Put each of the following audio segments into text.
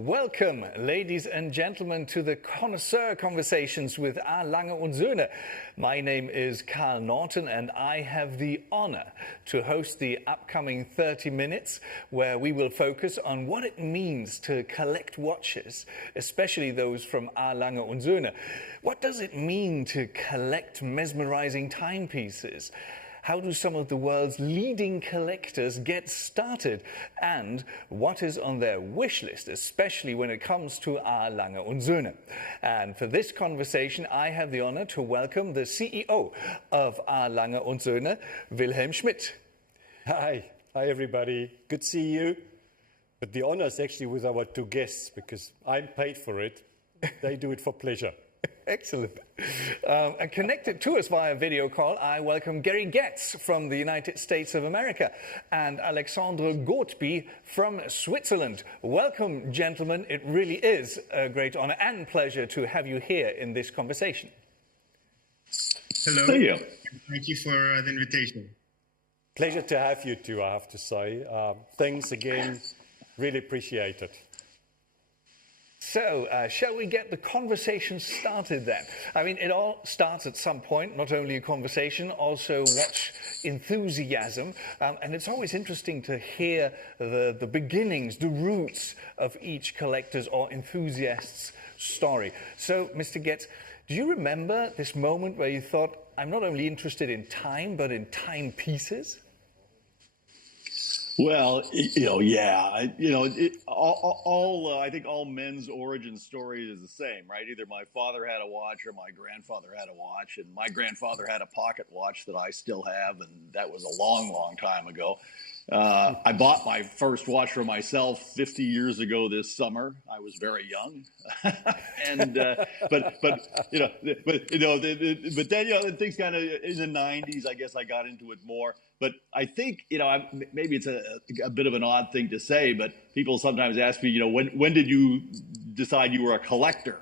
Welcome, ladies and gentlemen, to the Connoisseur Conversations with R. Lange und Söhne. My name is Carl Norton, and I have the honor to host the upcoming 30 minutes, where we will focus on what it means to collect watches, especially those from R. Lange und Söhne. What does it mean to collect mesmerizing timepieces? How do some of the world's leading collectors get started? And what is on their wish list, especially when it comes to R. Lange und Söhne? And for this conversation, I have the honor to welcome the CEO of R. Lange und Söhne, Wilhelm Schmidt. Hi everybody. Good to see you. But the honor is actually with our two guests, because I'm paid for it. They do it for pleasure. Excellent. And connected to us via video call, I welcome Gary Getz from the United States of America and Alexandre Gautby from Switzerland. Welcome, gentlemen. It really is a great honor and pleasure to have you here in this conversation. Hello. Thank you. Thank you for the invitation. Pleasure to have you two, I have to say. Thanks again. Really appreciate it. So, shall we get the conversation started then? I mean, it all starts at some point, not only a conversation, also watch enthusiasm. And it's always interesting to hear the beginnings, the roots of each collector's or enthusiast's story. So, Mr. Getz, do you remember this moment where you thought, I'm not only interested in time, but in timepieces? Well, yeah. I think all men's origin story is the same, right? Either my father had a watch or my grandfather had a watch, and my grandfather had a pocket watch that I still have, and that was a long, long time ago. I bought my first watch for myself 50 years ago this summer. I was very young, and but then things kind of in the 90s. I guess I got into it more. But I think maybe it's a bit of an odd thing to say, but people sometimes ask me, when did you decide you were a collector?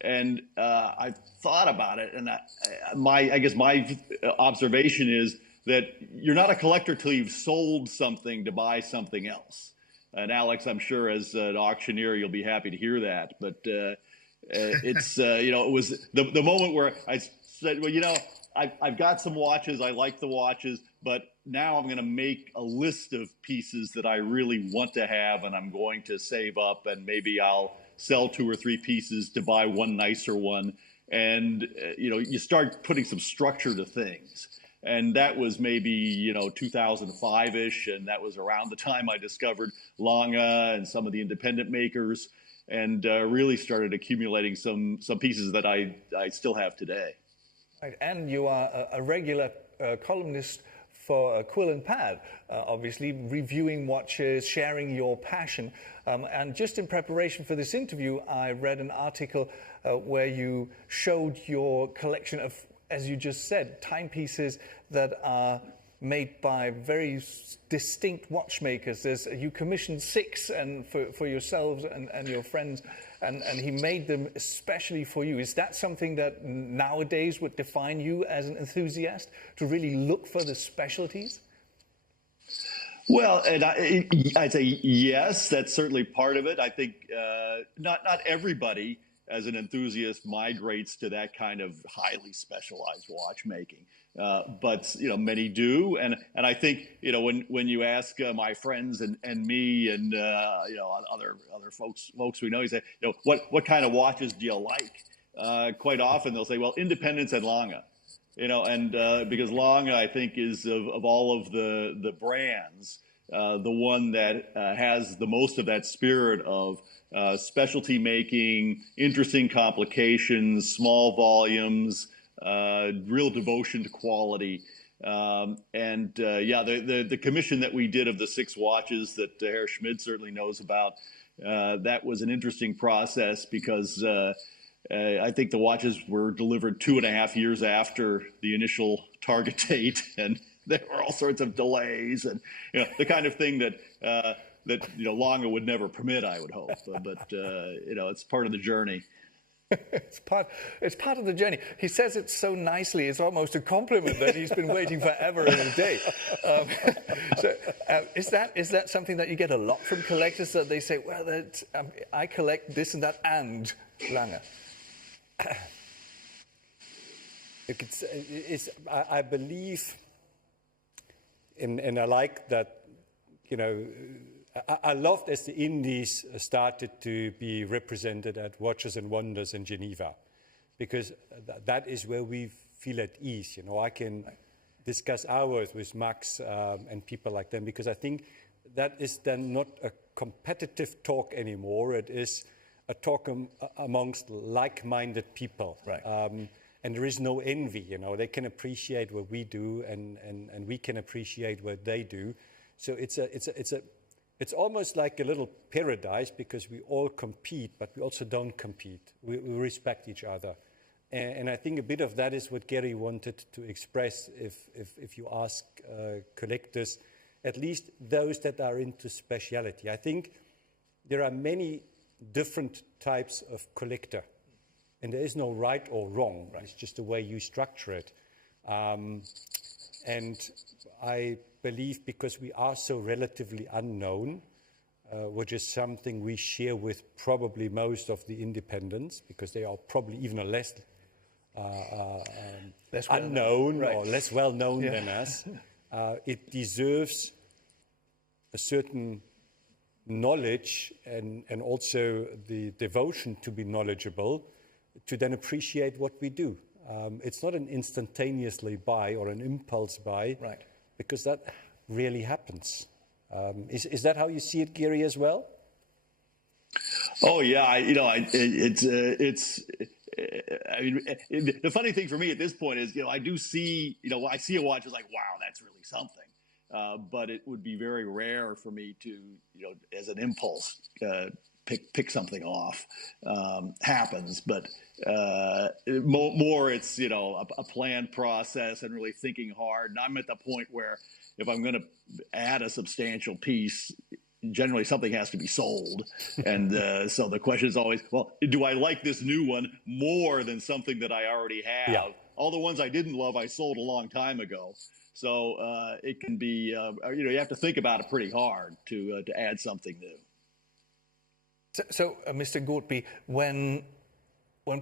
And I thought about it, and I guess my observation is that you're not a collector till you've sold something to buy something else. And Alex, I'm sure as an auctioneer, you'll be happy to hear that. But it's, it was the moment where I said, well, I've got some watches. I like the watches, but now I'm going to make a list of pieces that I really want to have, and I'm going to save up, and maybe I'll sell 2 or 3 pieces to buy one nicer one. And, you start putting some structure to things. And that was maybe, 2005-ish, and that was around the time I discovered Lange and some of the independent makers, and really started accumulating some pieces that I still have today. Right. And you are a regular columnist for Quill and Pad, obviously reviewing watches, sharing your passion. And just in preparation for this interview, I read an article where you showed your collection of, as you just said, timepieces that are made by very distinct watchmakers. You commissioned 6 and for yourselves and your friends, and he made them especially for you. Is that something that nowadays would define you as an enthusiast, to really look for the specialties? Well, and I'd say yes, that's certainly part of it. I think not everybody as an enthusiast migrates to that kind of highly specialized watchmaking. But many do, and I think when you ask my friends and me and other folks we know, you say, what kind of watches do you like? Quite often they'll say, well, Independence and Lange, and because Lange, I think, is of all of the brands the one that has the most of that spirit of specialty making, interesting complications, small volumes, real devotion to quality. The commission that we did of the 6 watches that Herr Schmid certainly knows about, that was an interesting process because I think the watches were delivered 2.5 years after the initial target date, and there were all sorts of delays and the kind of thing that Lange would never permit, I would hope. But it's part of the journey. It's part of the journey. He says it so nicely, it's almost a compliment that he's been waiting forever and a day. Is that something that you get a lot from collectors, that they say, well, I collect this and that and Lange? I believe, and I like that, I loved as the Indies started to be represented at Watches and Wonders in Geneva, because that is where we feel at ease. I can discuss hours with Max and people like them, because I think that is then not a competitive talk anymore. It is a talk amongst like-minded people. Right. And there is no envy. They can appreciate what we do, and we can appreciate what they do. So it's almost like a little paradise, because we all compete, but we also don't compete. We respect each other. And I think a bit of that is what Gary wanted to express if you ask collectors, at least those that are into speciality. I think there are many different types of collector, and there is no right or wrong. Right. It's just the way you structure it. And I believe, because we are so relatively unknown, which is something we share with probably most of the independents, because they are probably even less unknown, right, or less well known than us. It deserves a certain knowledge and also the devotion to be knowledgeable, to then appreciate what we do. It's not an instantaneously buy or an impulse buy, right, because that really happens. Is that how you see it, Gary, as well? Oh yeah, the funny thing for me at this point is, I do see, I see a watch, it's like, wow, that's really something. But it would be very rare for me to, as an impulse, pick something off. Happens, but more it's a planned process and really thinking hard. And I'm at the point where if I'm going to add a substantial piece, generally something has to be sold. And so the question is always, well, do I like this new one more than something that I already have? Yeah. All the ones I didn't love, I sold a long time ago. So it can be, you have to think about it pretty hard to add something new. So Mr. Gortby, when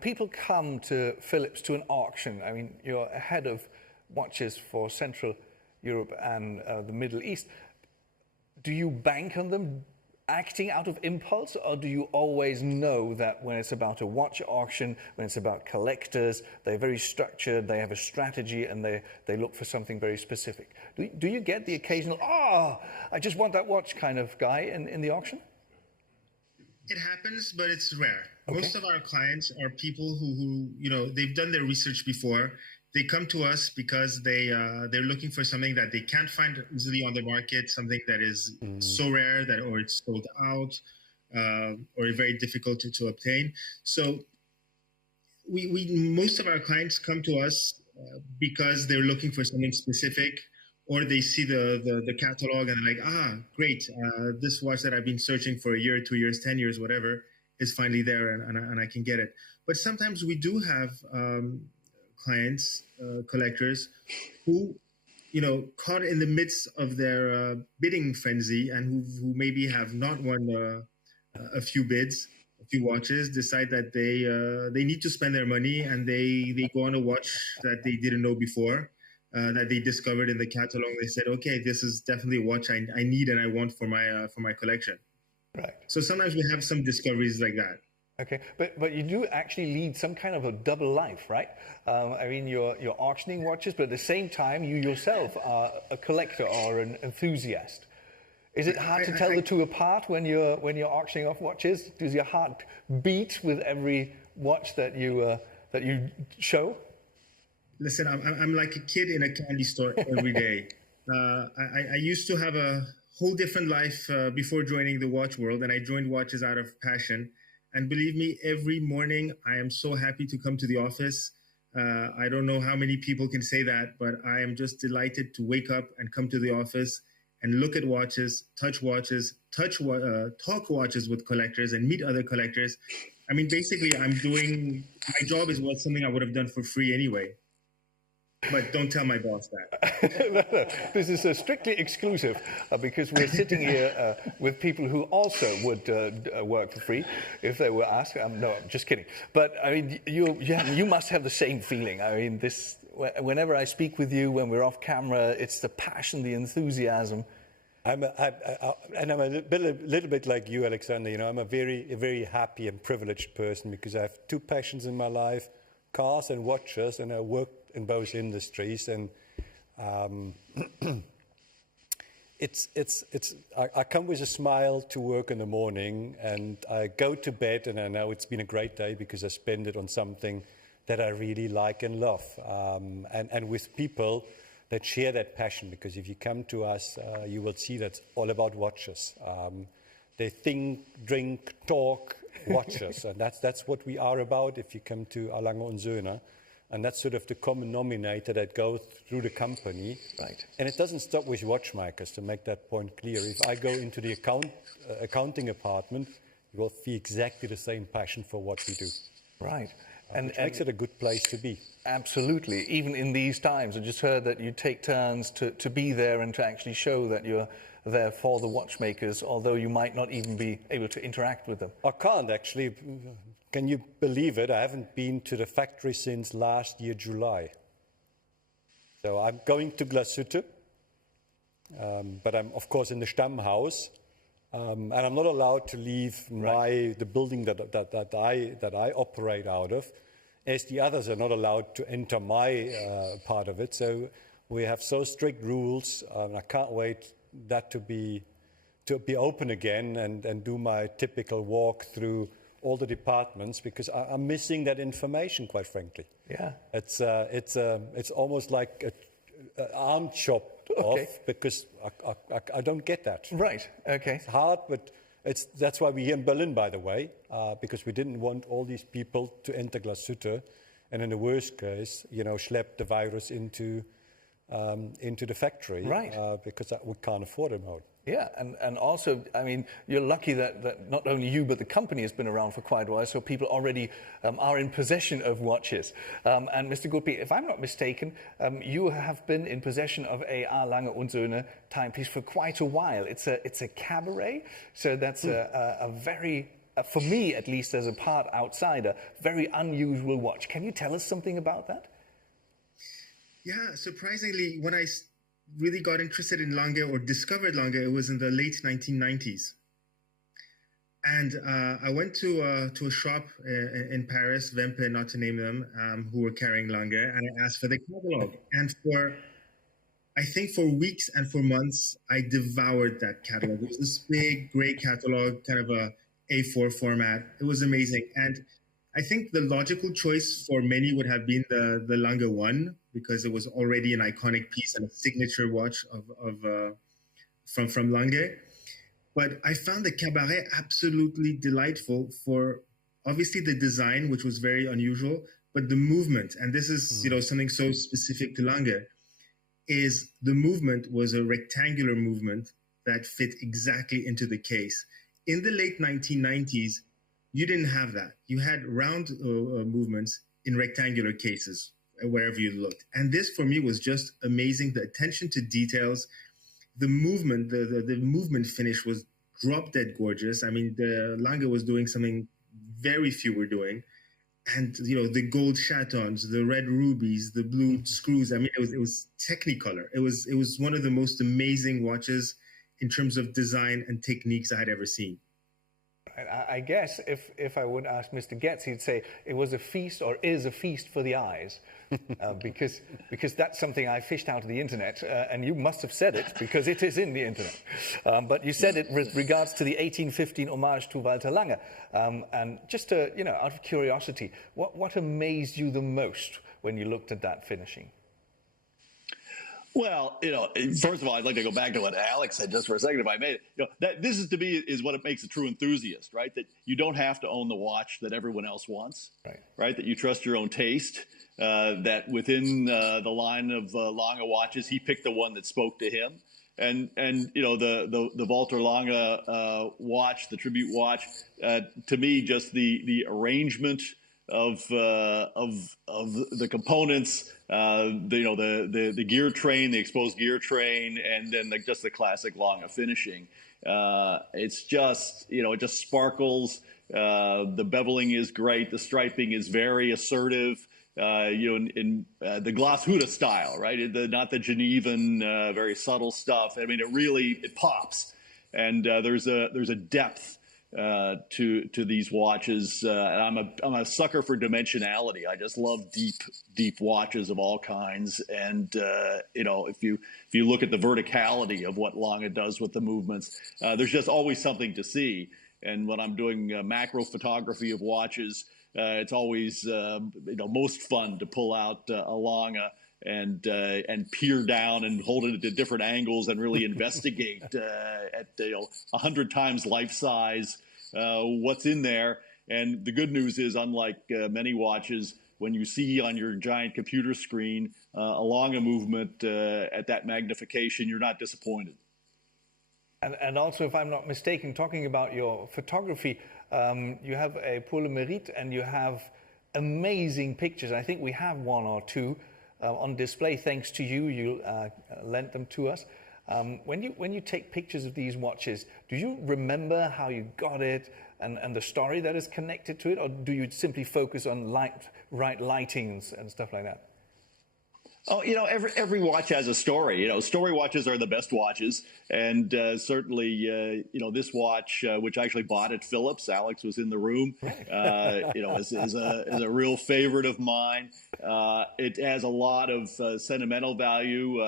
people come to Philips to an auction, I mean, you're head of watches for Central Europe and the Middle East. Do you bank on them acting out of impulse, or do you always know that when it's about a watch auction, when it's about collectors, they're very structured, they have a strategy, and they look for something very specific? Do you get the occasional, I just want that watch kind of guy in the auction? It happens, but it's rare. Okay. Most of our clients are people who they've done their research before. They come to us because they're looking for something that they can't find easily on the market, something that is so rare or it's sold out, or very difficult to obtain. So we most of our clients come to us because they're looking for something specific, or they see the catalog and they're like, great, this watch that I've been searching for a year, 2 years, 10 years, whatever, is finally there, and I can get it. But sometimes we do have clients, collectors, who, caught in the midst of their bidding frenzy, and who maybe have not won a few bids, a few watches, decide that they need to spend their money, and they go on a watch that they didn't know before, that they discovered in the catalog. They said, okay, this is definitely a watch I need and I want for my collection. Right. So sometimes we have some discoveries like that. Okay, but you do actually lead some kind of a double life, right? I mean, you're auctioning watches, but at the same time, you yourself are a collector or an enthusiast. Is it hard to tell the two apart when you're auctioning off watches? Does your heart beat with every watch that you show? Listen, I'm like a kid in a candy store every day. I used to have a whole different life before joining the watch world, and I joined watches out of passion. And believe me, every morning I am so happy to come to the office. I don't know how many people can say that, but I am just delighted to wake up and come to the office and look at watches, talk watches with collectors and meet other collectors. I mean, basically, my job is something I would have done for free anyway. But don't tell my boss that. No. This is strictly exclusive because we're sitting here with people who also would work for free if they were asked. No, I'm just kidding. But I mean, you must have the same feeling. I mean, whenever I speak with you, when we're off camera, it's the passion, the enthusiasm. I'm a little bit like you, Alexander. You know, I'm a very happy and privileged person because I have two passions in my life: cars and watches, and I work in both industries. And I come with a smile to work in the morning, and I go to bed, and I know it's been a great day because I spend it on something that I really like and love, and with people that share that passion. Because if you come to us, you will see that's all about watches. They think, drink, talk, watches, and that's what we are about. If you come to Lange & Söhne, and that's sort of the common denominator that goes through the company. Right. And it doesn't stop with watchmakers, to make that point clear. If I go into the accounting department, you will feel exactly the same passion for what we do. Right. Which makes it a good place to be. Absolutely. Even in these times, I just heard that you take turns to be there and to actually show that you're there for the watchmakers, although you might not even be able to interact with them. I can't actually. Can you believe it? I haven't been to the factory since last year, July. So I'm going to Glashütte, but I'm, of course, in the Stammhaus. And I'm not allowed to leave the building that I operate out of, as the others are not allowed to enter my part of it. So we have so strict rules, and I can't wait that to be open again and do my typical walk through all the departments, because I'm missing that information, quite frankly. Yeah, it's almost like an arm chop off, because I don't get that. Right. Okay. It's hard, but that's why we're here in Berlin, by the way, because we didn't want all these people to enter Glashütte, and in the worst case, schlep the virus into the factory, right? Because we can't afford it out. Yeah, and also, I mean, you're lucky that not only you, but the company has been around for quite a while, so people already are in possession of watches. And Mr. Goodby, if I'm not mistaken, you have been in possession of a Lange & Söhne timepiece for quite a while. It's a cabaret, so that's a very, for me at least as a part outsider, very unusual watch. Can you tell us something about that? Yeah, surprisingly, when I really got interested in Lange or discovered Lange, it was in the late 1990s. And I went to a shop in Paris, Wempe, not to name them, who were carrying Lange, and I asked for the catalog. And I think for weeks and for months, I devoured that catalog. It was this big gray catalog, kind of a A4 format. It was amazing. And I think the logical choice for many would have been the Lange 1, because it was already an iconic piece and a signature watch from Lange. But I found the Cabaret absolutely delightful for obviously the design, which was very unusual, but the movement. And this is something so specific to Lange, is the movement was a rectangular movement that fit exactly into the case. In the late 1990s, you didn't have that. You had round movements in rectangular cases wherever you looked. And this, for me, was just amazing. The attention to details, the movement, the movement finish was drop-dead gorgeous. I mean, the Lange was doing something very few were doing. And, the gold chatons, the red rubies, the blue screws. I mean, it was technicolor. It was one of the most amazing watches in terms of design and techniques I had ever seen. I guess if I would ask Mr. Getz, he'd say it was a feast, or is a feast for the eyes, because that's something I fished out of the internet, and you must have said it because it is in the internet. But you said it with regards to the 1815 homage to Walter Lange, and just to, out of curiosity, what amazed you the most when you looked at that finishing? Well, first of all, I'd like to go back to what Alex said just for a second, if I may. That this is to me is what it makes a true enthusiast, right? That you don't have to own the watch that everyone else wants, right? That you trust your own taste. That within the line of Lange watches, he picked the one that spoke to him. And the Walter Lange watch, the tribute watch, to me, just the arrangement of the components, the gear train, the exposed gear train, and then just the classic Lange finishing. It's just, it just sparkles. The beveling is great. The striping is very assertive. In the Glashuda style, right? Not the Genevan, very subtle stuff. I mean, it pops, and there's a depth to these watches. And I'm a sucker for dimensionality. I just love deep watches of all kinds. And if you look at the verticality of what Lange does with the movements, there's just always something to see. And when I'm doing macro photography of watches, it's always most fun to pull out a Lange and peer down and hold it at different angles and really investigate at 100 times life size what's in there. And the good news is, unlike many watches, when you see on your giant computer screen a Lange movement at that magnification, you're not disappointed. And also, if I'm not mistaken, talking about your photography, you have a pour le mérite, and you have amazing pictures. I think we have one or two on display thanks to you. You lent them to us. When you take pictures of these watches, do you remember how you got it and the story that is connected to it, or do you simply focus on right lightings and stuff like that? Oh, every watch has a story. Story watches are the best watches, and certainly, this watch, which I actually bought at Philips, Alex was in the room, is a real favorite of mine. It has a lot of sentimental value.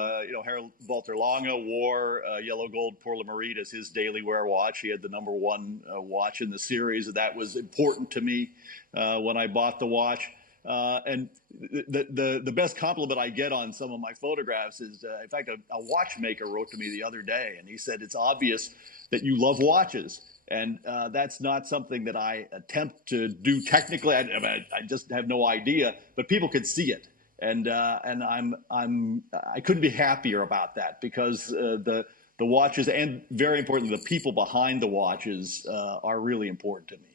Harold Walter Lange wore yellow gold pour le mérite as his daily wear watch. He had the #1 watch in the series, and that was important to me when I bought the watch. And the best compliment I get on some of my photographs is, in fact, a watchmaker wrote to me the other day, and he said, it's obvious that you love watches. And that's not something that I attempt to do technically. I just have no idea, but people could see it. And I couldn't be happier about that, because the watches, and very importantly, the people behind the watches are really important to me.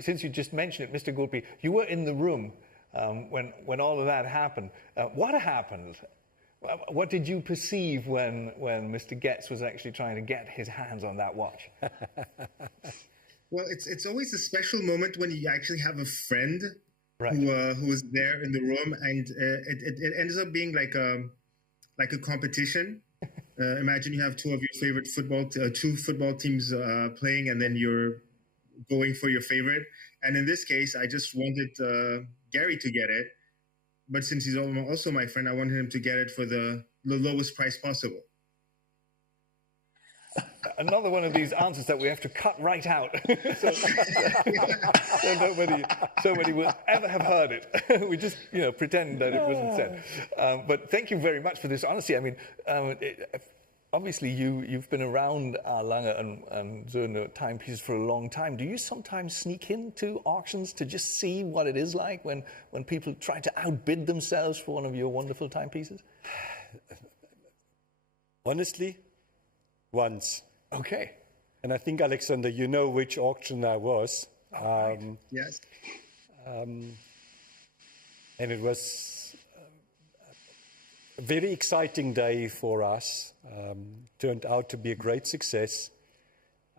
Since you just mentioned it, Mr. Goulby, you were in the room when all of that happened. What happened? What did you perceive when Mr. Getz was actually trying to get his hands on that watch? Well, it's always a special moment when you actually have a friend right. who was there in the room, and it ends up being like a competition. Imagine you have two of your favorite two football teams playing, and then you're going for your favorite. And in this case, I just wanted Gary to get it, but since he's also my friend, I wanted him to get it for the lowest price possible. Another one of these answers that we have to cut right out, so nobody will ever have heard it. We just pretend that it wasn't said. But thank you very much for this honesty. I mean, obviously, you've been around Lange and Söhne timepieces for a long time. Do you sometimes sneak into auctions to just see what it is like when people try to outbid themselves for one of your wonderful timepieces? Honestly, once. Okay. And I think, Alexander, you know which auction that was. Right. Yes. And it was a very exciting day for us. Turned out to be a great success.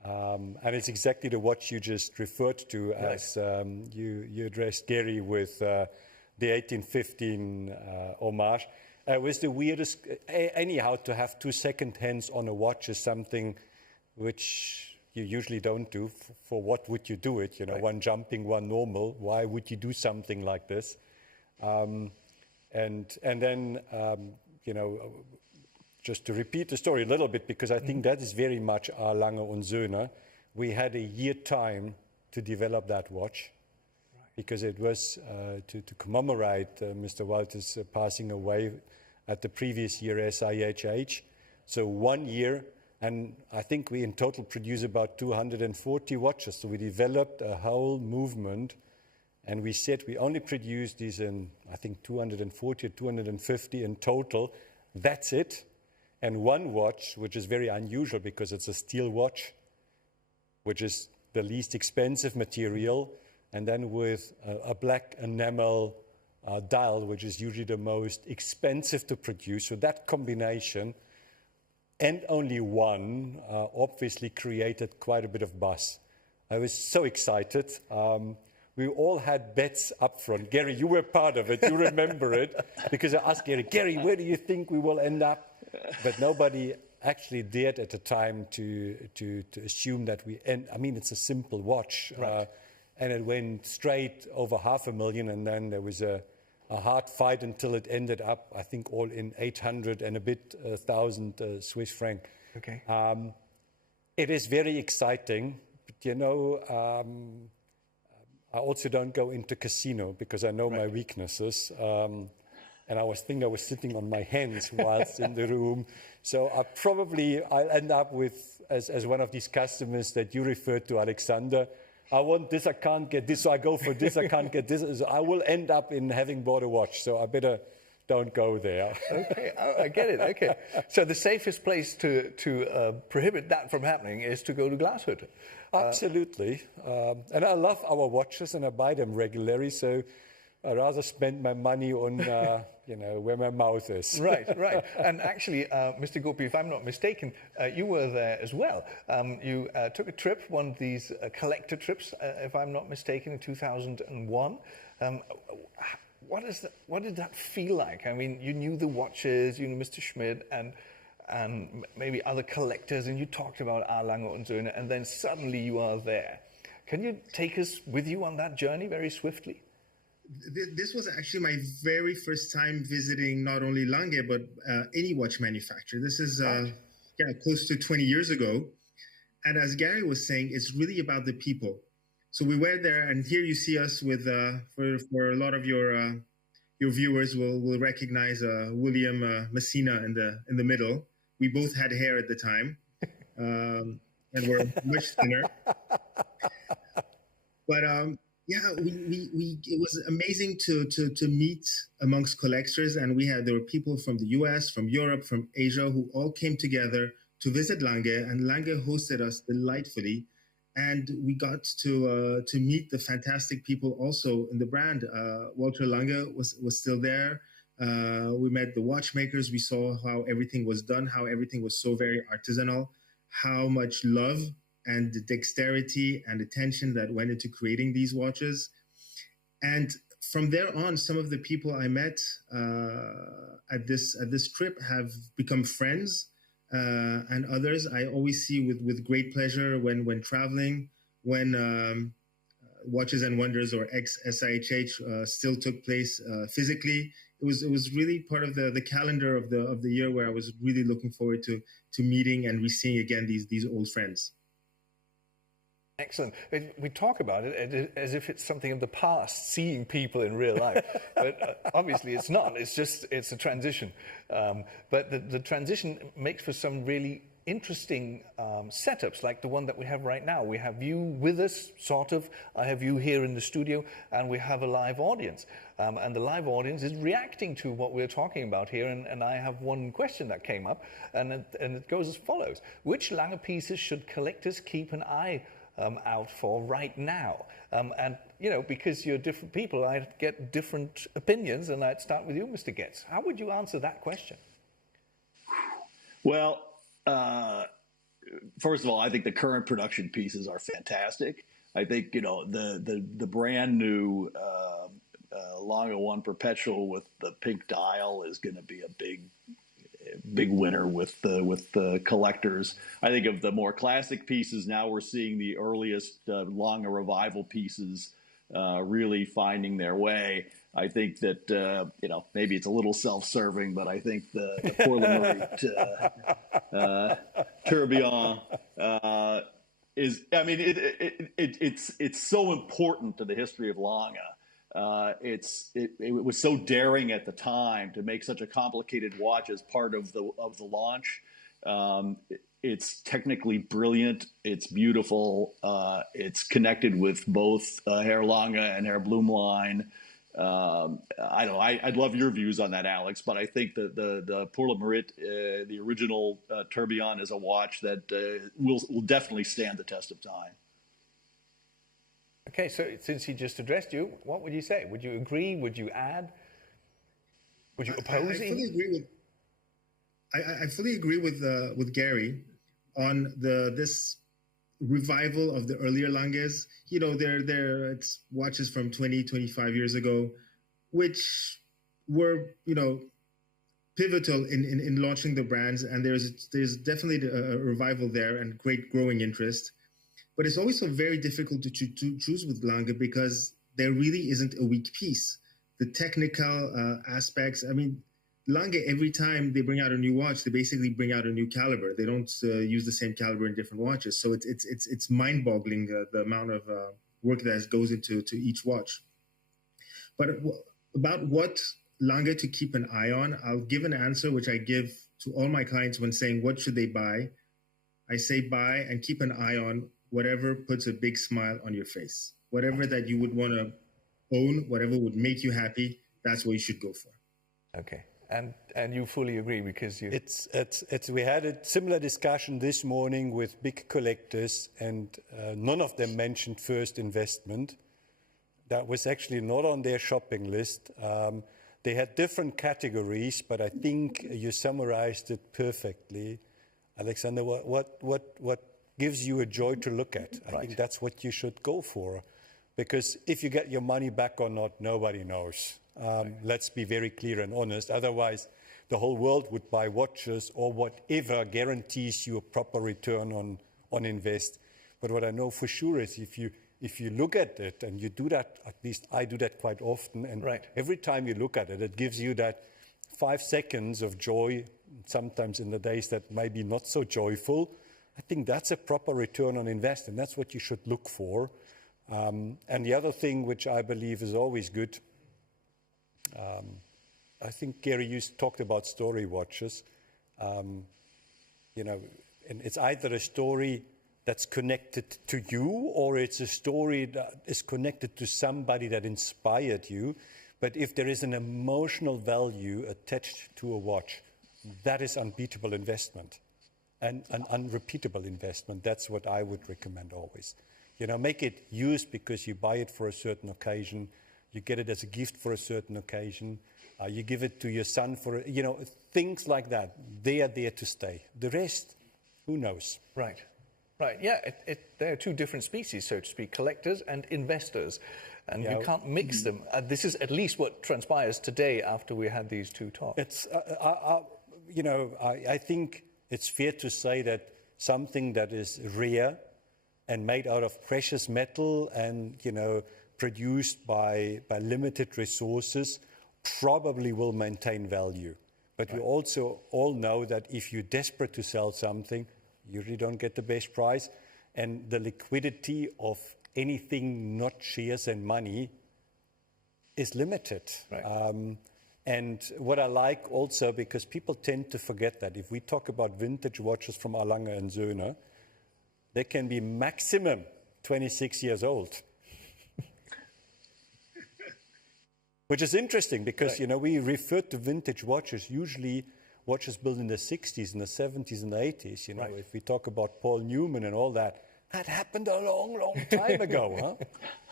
And it's exactly the watch you just referred to as you addressed Gary with the 1815 homage. It was the weirdest. Anyhow, to have 2 second hands on a watch is something which you usually don't do. For what would you do it? Right. One jumping, one normal. Why would you do something like this? And then, just to repeat the story a little bit, because I think that is very much our Lange und Söhne. We had a year time to develop that watch. because it was to commemorate Mr. Walter's passing away at the previous year SIHH. So 1 year, and I think we in total produce about 240 watches. So we developed a whole movement, and we said we only produce these in, I think, 240 or 250 in total. That's it. And one watch, which is very unusual because it's a steel watch, which is the least expensive material, and then with a black enamel dial, which is usually the most expensive to produce. So that combination, and only one, obviously created quite a bit of buzz. I was so excited. We all had bets up front. Gary, you were part of it. You remember it. Because I asked Gary, where do you think we will end up? But nobody actually dared at the time to assume that we end. I mean, it's a simple watch. Right. And it went straight over 500,000, and then there was a hard fight until it ended up, I think, all in 800 and a bit thousand Swiss franc. Okay. It is very exciting, but you know, I also don't go into casino because I know my weaknesses. And I was sitting on my hands whilst in the room. So I'll end up with, as one of these customers that you referred to, Alexander, I want this, I can't get this, so I go for this, I can't get this. So I will end up in having bought a watch, so I better don't go there. Okay, I get it, okay. So the safest place to prohibit that from happening is to go to Glashütte. Absolutely. And I love our watches and I buy them regularly, so I rather spend my money on, where my mouth is. Right. And actually, Mr. Gopi, if I'm not mistaken, you were there as well. You took a trip, one of these collector trips, if I'm not mistaken, in 2001. What did that feel like? I mean, you knew the watches, you knew Mr. Schmidt, and maybe other collectors, and you talked about Lange und Söhne, and then suddenly you are there. Can you take us with you on that journey very swiftly? This was actually my very first time visiting not only Lange, but any watch manufacturer. This is close to 20 years ago. And as Gary was saying, it's really about the people. So we were there, and here you see us with, for a lot of your viewers will recognize William Messina in the middle. We both had hair at the time, and we're much thinner. But it was amazing to meet amongst collectors, and there were people from the US, from Europe, from Asia, who all came together to visit Lange, and Lange hosted us delightfully, and we got to meet the fantastic people also in the brand. Walter Lange was still there. We met the watchmakers. We saw how everything was done, how everything was so very artisanal, how much love and the dexterity and attention that went into creating these watches. And from there on, some of the people I met at this trip have become friends, and others I always see with great pleasure when traveling, when Watches and Wonders or ex-SIHH still took place physically. It was really part of the calendar of the year where I was really looking forward to meeting and re-seeing again these old friends. Excellent. We talk about it as if it's something of the past, seeing people in real life. But obviously it's not. It's a transition. But the transition makes for some really interesting setups, like the one that we have right now. We have you with us, sort of. I have you here in the studio, and we have a live audience. And the live audience is reacting to what we're talking about here. And I have one question that came up, and it goes as follows. Which Lange pieces should collectors keep an eye out for right now? And, because you're different people, I get different opinions, and I'd start with you, Mr. Getz. How would you answer that question? Well, first of all, I think the current production pieces are fantastic. I think, the brand new Lange 1 Perpetual with the pink dial is going to be a big winner with the collectors. I think of the more classic pieces, now we're seeing the earliest Lange revival pieces really finding their way. I think that maybe it's a little self-serving, but I think the Pour le Mérite Tourbillon is, I mean, it's so important to the history of Lange. It was so daring at the time to make such a complicated watch as part of the launch. It's technically brilliant. It's beautiful. It's connected with both Herr Lange and Herr Blumlein. I don't know. I'd love your views on that, Alex. But I think that the Pour le Mérite, the original tourbillon, is a watch that will definitely stand the test of time. Okay, so since he just addressed you, what would you say? Would you agree? Would you add? Would you oppose? I fully agree with Gary on this revival of the earlier Langes. You know, it's watches from 20, 25 years ago, which were, you know, pivotal in launching the brands. And there's definitely a revival there and great growing interest. But it's always so very difficult to choose with Lange because there really isn't a weak piece. The technical aspects, I mean, Lange, every time they bring out a new watch, they basically bring out a new caliber. They don't use the same caliber in different watches. So it's mind-boggling the amount of work that goes into each watch. But about what Lange to keep an eye on, I'll give an answer which I give to all my clients when saying what should they buy. I say buy and keep an eye on whatever puts a big smile on your face. Whatever that you would want to own, whatever would make you happy, that's what you should go for. Okay. And you fully agree because you... We had a similar discussion this morning with big collectors, and none of them mentioned first investment. That was actually not on their shopping list. They had different categories, but I think you summarized it perfectly. Alexander, what gives you a joy to look at? I think that's what you should go for. Because if you get your money back or not, nobody knows. Let's be very clear and honest. Otherwise, the whole world would buy watches or whatever guarantees you a proper return on invest. But what I know for sure is if you look at it, and you do that, at least I do that quite often, and every time you look at it, it gives you that 5 seconds of joy, sometimes in the days that may be not so joyful. I think that's a proper return on invest, and that's what you should look for. And the other thing which I believe is always good, I think, Gary, you talked about story watches. You know, and it's either a story that's connected to you or it's a story that is connected to somebody that inspired you. But if there is an emotional value attached to a watch, that is unbeatable investment and an unrepeatable investment. That's what I would recommend always. You know, make it used because you buy it for a certain occasion. You get it as a gift for a certain occasion. You give it to your son for, you know, things like that. They are there to stay. The rest, who knows? Right. Yeah, there are two different species, so to speak, collectors and investors. And you can't mix them. This is at least what transpires today after we had these two talks. It's, you know, I think it's fair to say that something that is rare and made out of precious metal and, you know, produced by limited resources probably will maintain value. But we also all know that if you're desperate to sell something, you usually don't get the best price. And the liquidity of anything not shares and money is limited. And what I like also, because people tend to forget that if we talk about vintage watches from Lange and Söhne, they can be maximum 26 years old. Which is interesting because, you know, we refer to vintage watches, usually watches built in the 60s and the 70s and the 80s. You know, if we talk about Paul Newman and all that, that happened a long, long time ago.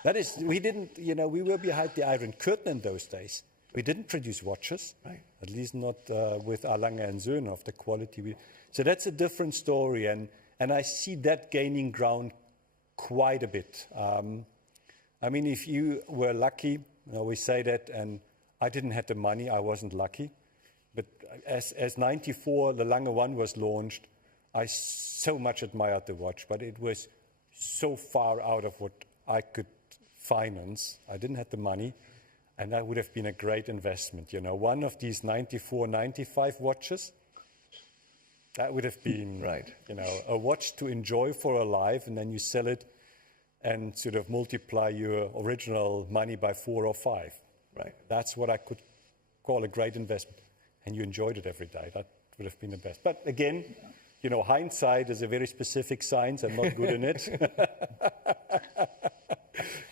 That is, we didn't, you know, we were behind the Iron Curtain in those days. We didn't produce watches, at least not with Lange and Söhne of the quality. So that's a different story, and I see that gaining ground quite a bit. I mean, if you were lucky, you know, we say that, and I didn't have the money, I wasn't lucky. But as 94, the Lange 1 was launched, I so much admired the watch, but it was so far out of what I could finance. I didn't have the money, and that would have been a great investment. You know, one of these 94, 95 watches, That would have been, Right. you know, a watch to enjoy for a life, and then you sell it and sort of multiply your original money by 4 or 5. Right. That's what I could call a great investment. And you enjoyed it every day. That would have been the best. But again, you know, hindsight is a very specific science. I'm not good in it.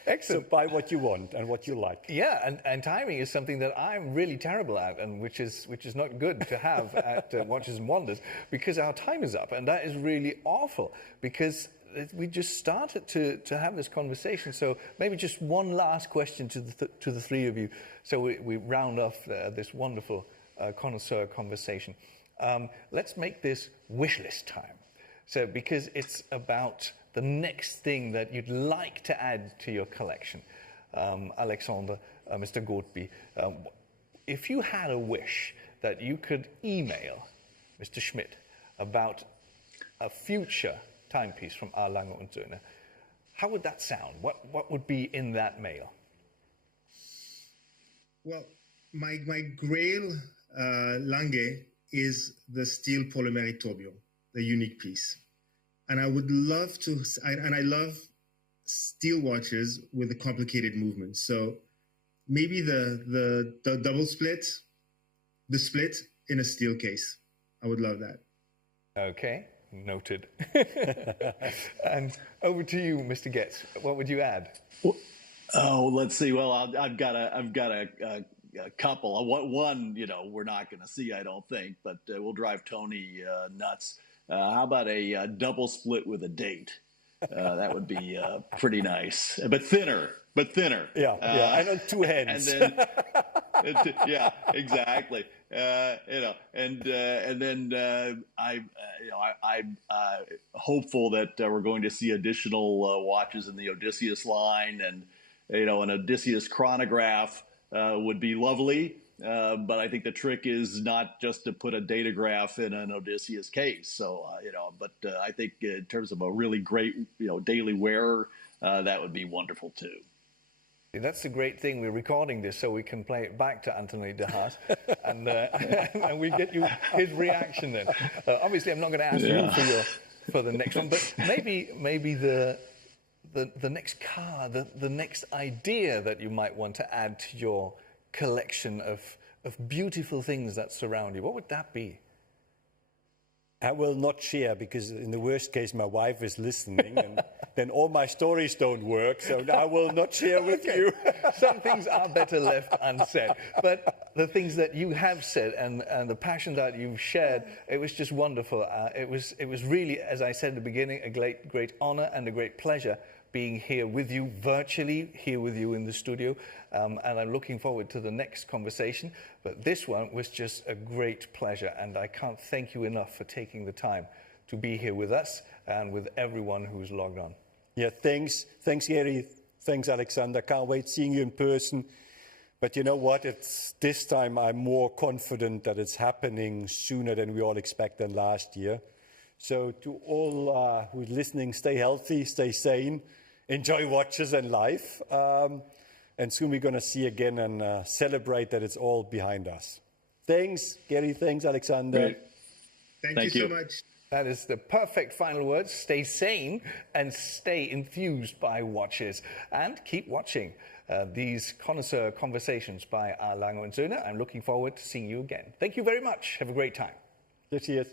Excellent. So buy what you want and what you like. Yeah, and timing is something that I'm really terrible at, and which is not good to have at Watches and Wonders, because our time is up, and that is really awful, because we just started to have this conversation. So maybe just one last question to the three of you, so we round off this wonderful connoisseur conversation. Let's make this wish list time. So because it's about the next thing that you'd like to add to your collection. Alexander, Mr. Gortby, if you had a wish that you could email Mr. Schmidt about a future timepiece from A. Lange und Söhne, how would that sound? What would be in that mail? Well, my grail Lange is the steel polymeric tourbillon, the unique piece. And I would love to, and I love steel watches with a complicated movement. So maybe the double split, the split in a steel case. I would love that. Okay, noted. And over to you, Mr. Getz. What would you add? Oh, let's see. Well, I've got a couple. One, you know, we're not going to see, I don't think, but we'll drive Tony nuts. How about a double split with a date? That would be pretty nice, but thinner. Yeah, and on 2 hands. And then, yeah, exactly. You know, and then I'm hopeful that we're going to see additional watches in the Odysseus line, and you know, an Odysseus chronograph would be lovely. But I think the trick is not just to put a datograph in an Odysseus case. So, you know, but I think in terms of a really great, you know, daily wearer, that would be wonderful too. That's the great thing. We're recording this so we can play it back to Anthony de Haas, and we get you his reaction then. Obviously, I'm not going to ask you for the next one, but maybe the next car, the next idea that you might want to add to your collection of beautiful things that surround you. What would that be? I will not share, because in the worst case, my wife is listening, and then all my stories don't work, so I will not share with you. Some things are better left unsaid, but the things that you have said and the passion that you've shared, it was just wonderful. It was really, as I said at the beginning, a great honor and a great pleasure being here with you, virtually here with you in the studio, and I'm looking forward to the next conversation. But this one was just a great pleasure, and I can't thank you enough for taking the time to be here with us and with everyone who's logged on. Yeah, thanks Gary, thanks Alexander. Can't wait seeing you in person. But you know what? It's this time I'm more confident that it's happening sooner than we all expected last year. So to all who's listening, stay healthy, stay sane. Enjoy watches and life, and soon we're going to see again and celebrate that it's all behind us. Thanks, Gary. Thanks, Alexander. Great. Thank you so much. That is the perfect final words. Stay sane and stay enthused by watches, and keep watching these Connoisseur Conversations by A. Lange und Söhne. I'm looking forward to seeing you again. Thank you very much. Have a great time. Cheers.